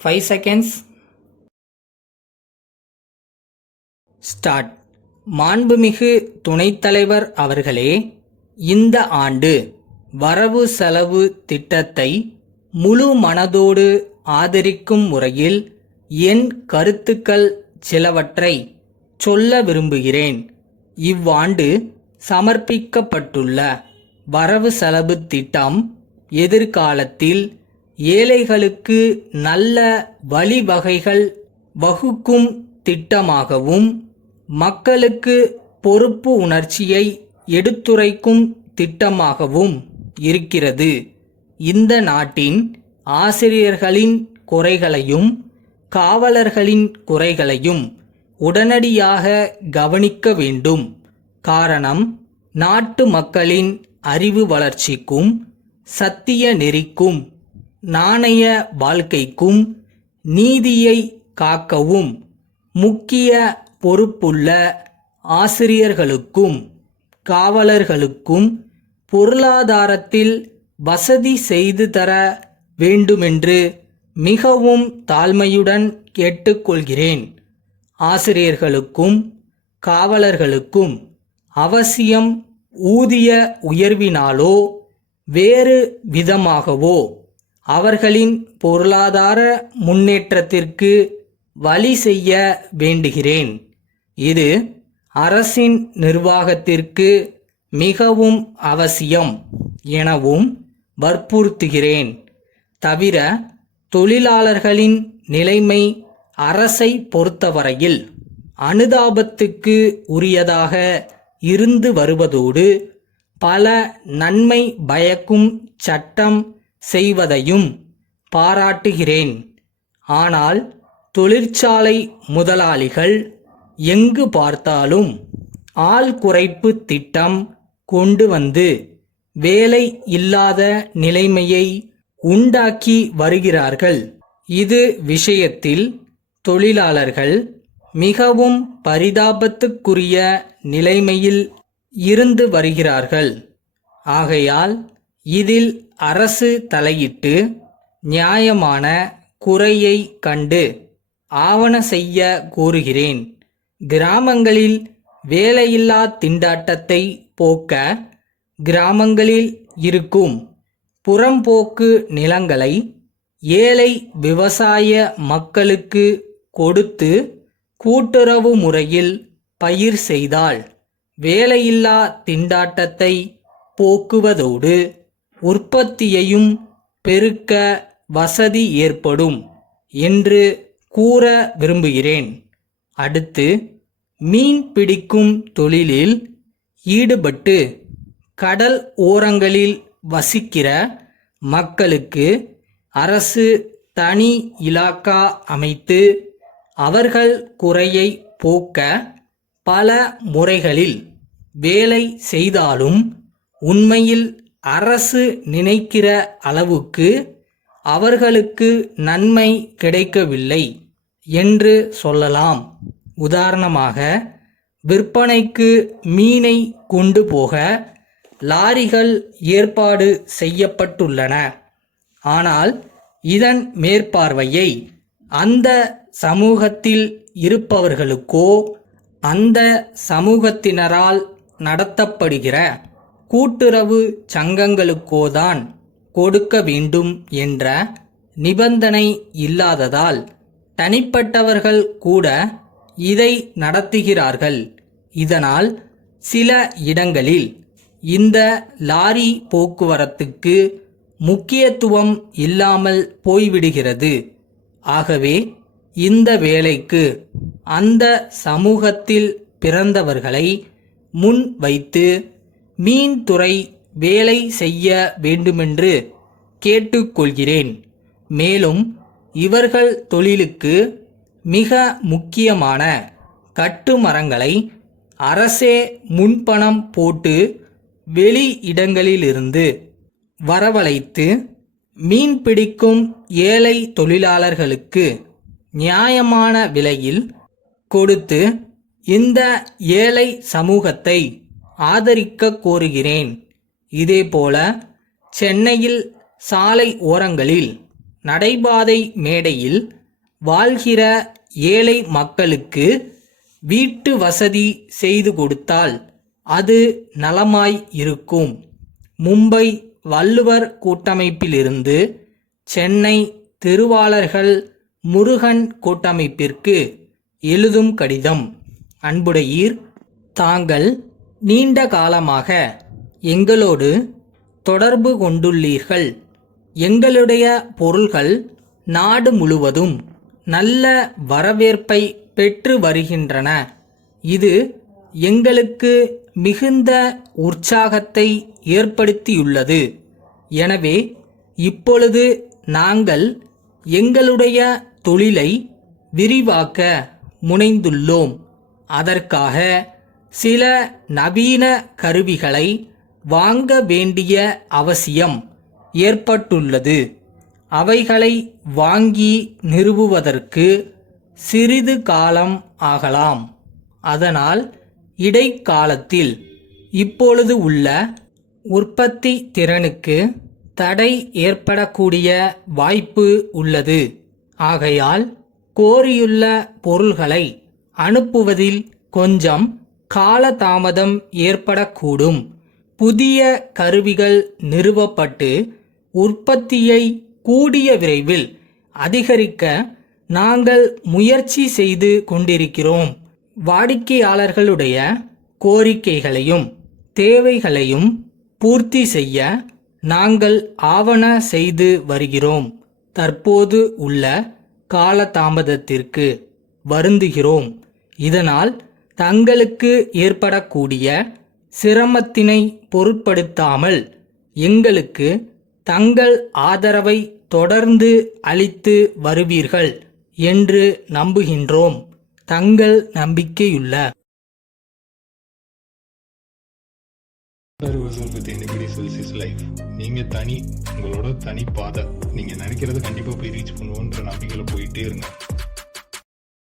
5 seconds. Start. மாண்புமிகு துணைத் தலைவர் அவர்களே, இந்த ஆண்டு வரவு செலவு திட்டத்தை முழு மனதோடு ஆதரிக்கும் முறையில் என் கருத்துக்கள் சிலவற்றை சொல்ல விரும்புகிறேன். இவ்வாண்டு சமர்ப்பிக்கப்பட்டுள்ள வரவு செலவு திட்டம் எதிர்காலத்தில் ஏழைகளுக்கு நல்ல வழிவகைகள் வகுக்கும் திட்டமாகவும் மக்களுக்கு பொறுப்பு உணர்ச்சியை எடுத்துரைக்கும் திட்டமாகவும் இருக்கிறது. இந்த நாட்டின் ஆசிரியர்களின் குறைகளையும் காவலர்களின் குறைகளையும் உடனடியாக கவனிக்க வேண்டும். காரணம், நாட்டு மக்களின் அறிவு வளர்ச்சிக்கும் சத்திய நெறிக்கும் நாணய வாழ்க்கைக்கும் நீதியை காக்கவும் முக்கிய பொறுப்புள்ள ஆசிரியர்களுக்கும் காவலர்களுக்கும் பொருளாதாரத்தில் வசதி செய்து தர வேண்டுமென்று மிகவும் தாழ்மையுடன் கேட்டுக்கொள்கிறேன். ஆசிரியர்களுக்கும் காவலர்களுக்கும் அவசியம் ஊதிய உயர்வினாலோ வேறு விதமாகவோ அவர்களின் பொருளாதார முன்னேற்றத்திற்கு வழி செய்ய வேண்டுகிறேன். இது அரசின் நிர்வாகத்திற்கு மிகவும் அவசியம் எனவும் வற்புறுத்துகிறேன். தவிர தொழிலாளர்களின் நிலைமை அரசை பொறுத்தவரையில் அனுதாபத்துக்கு உரியதாக இருந்து வருவதோடு பல நன்மை பயக்கும் சட்டம் செய்வதையும் பாராட்டுகிறேன். ஆனால் தொழிற்சாலை முதலாளிகள் எங்கு பார்த்தாலும் ஆள் குறைப்பு திட்டம் கொண்டு வந்து வேலை இல்லாத நிலைமையை உண்டாக்கி வருகிறார்கள். இது விஷயத்தில் தொழிலாளர்கள் மிகவும் பரிதாபத்துக்குரிய நிலைமையில் இருந்து வருகிறார்கள். ஆகையால் இதில் அரசு தலையிட்டு நியாயமான குறையை கண்டு ஆவண செய்ய கோருகிறேன். கிராமங்களில் வேலையில்லா திண்டாட்டத்தை போக்க கிராமங்களில் இருக்கும் புறம்போக்கு நிலங்களை ஏழை விவசாய மக்களுக்கு கொடுத்து கூட்டுறவு முறையில் பயிர் செய்தால் வேலையில்லா திண்டாட்டத்தை போக்குவதோடு உற்பத்தியையும் பெருக்க வசதி ஏற்படும் என்று கூற விரும்புகிறேன். அடுத்து, மீன் பிடிக்கும் தொழிலில் ஈடுபட்டு கடல் ஓரங்களில் வசிக்கிற மக்களுக்கு அரசு தனி இலாக்கா அமைத்து அவர்கள் குறையை போக்க பல முறைகளில் வேலை செய்தாலும் உண்மையில் அரசு நினைக்கிற அளவுக்கு அவர்களுக்கு நன்மை கிடைக்கவில்லை என்று சொல்லலாம். உதாரணமாக, விற்பனைக்கு மீனை கொண்டு போக லாரிகள் ஏற்பாடு செய்யப்பட்டுள்ளன. ஆனால் இதன் மேற்பார்வையை அந்த சமூகத்தில் இருப்பவர்களுக்கோ அந்த சமூகத்தினரால் நடத்தப்படுகிற கூட்டுறவு சங்கங்களுக்கோதான் கொடுக்க வேண்டும் என்ற நிபந்தனை இல்லாததால் தனிப்பட்டவர்கள் கூட இதை நடத்துகிறார்கள். இதனால் சில இடங்களில் இந்த லாரி போக்குவரத்துக்கு முக்கியத்துவம் இல்லாமல் போய்விடுகிறது. ஆகவே இந்த வேலைக்கு அந்த சமூகத்தில் பிறந்தவர்களை முன் வைத்து மீன்துறை வேலை செய்ய வேண்டுமென்று கேட்டுக்கொள்கிறேன். மேலும் இவர்கள் தொழிலுக்கு மிக முக்கியமான கட்டுமரங்களை அரசே முன்பணம் போட்டு வெளி இடங்களிலிருந்து வரவழைத்து மீன்பிடிக்கும் ஏழை தொழிலாளர்களுக்கு நியாயமான விலையில் கொடுத்து இந்த ஏழை சமூகத்தை ஆதரிக்க கோருகிறேன். இதேபோல சென்னையில் சாலை ஓரங்களில் நடைபாதை மேடையில் வாழ்கிற ஏழை மக்களுக்கு வீட்டு வசதி செய்து கொடுத்தால் அது நலமாய் இருக்கும். மும்பை வள்ளுவர் கூட்டமைப்பிலிருந்து சென்னை திருவாளர்கள் முருகன் கூட்டமைப்பிற்கு எழுதும் கடிதம். அன்புடையீர், தாங்கள் நீண்ட காலமாக எங்களோடு தொடர்பு கொண்டுள்ளீர்கள். எங்களுடைய பொருள்கள் நாடு முழுவதும் நல்ல வரவேற்பை பெற்று வருகின்றன. இது எங்களுக்கு மிகுந்த உற்சாகத்தை ஏற்படுத்தியுள்ளது. எனவே இப்பொழுது நாங்கள் எங்களுடைய தொழிலை விரிவாக்க முனைந்துள்ளோம். அதற்காக சில நவீன கருவிகளை வாங்க வேண்டிய அவசியம் ஏற்பட்டுள்ளது. அவைகளை வாங்கி நிறுவுவதற்கு சிறிது காலம் ஆகலாம். அதனால் இடைக்காலத்தில் இப்பொழுது உள்ள உற்பத்தி திறனுக்கு தடை ஏற்படக்கூடிய வாய்ப்பு உள்ளது. ஆகையால் கோரியுள்ள பொருள்களை அனுப்புவதில் கொஞ்சம் காலதாமதம் ஏற்படக்கூடும். புதிய கருவிகள் நிறுவப்பட்டு உற்பத்தியை கூடிய விரைவில் அதிகரிக்க நாங்கள் முயற்சி செய்து கொண்டிருக்கிறோம். வாடிக்கையாளர்களுடைய கோரிக்கைகளையும் தேவைகளையும் பூர்த்தி செய்ய நாங்கள் ஆவண செய்து வருகிறோம். தற்போது உள்ள காலதாமதத்திற்கு வருந்துகிறோம். இதனால் தங்களுக்கு ஏற்படக்கூடிய சிரமத்தினை பொருட்படுத்தாமல் எங்களுக்கு தங்கள் ஆதரவை தொடர்ந்து அளித்து வருவீர்கள் என்று நம்புகின்றோம். தங்கள் நம்பிக்கையுள்ள நீங்க தனி, உங்களோட தனி பாதை. நீங்க நினைக்கிறத கண்டிப்பா போய் ரீச் பண்ணுவோன்ற நம்பிக்கையில போயிட்டே இருங்க.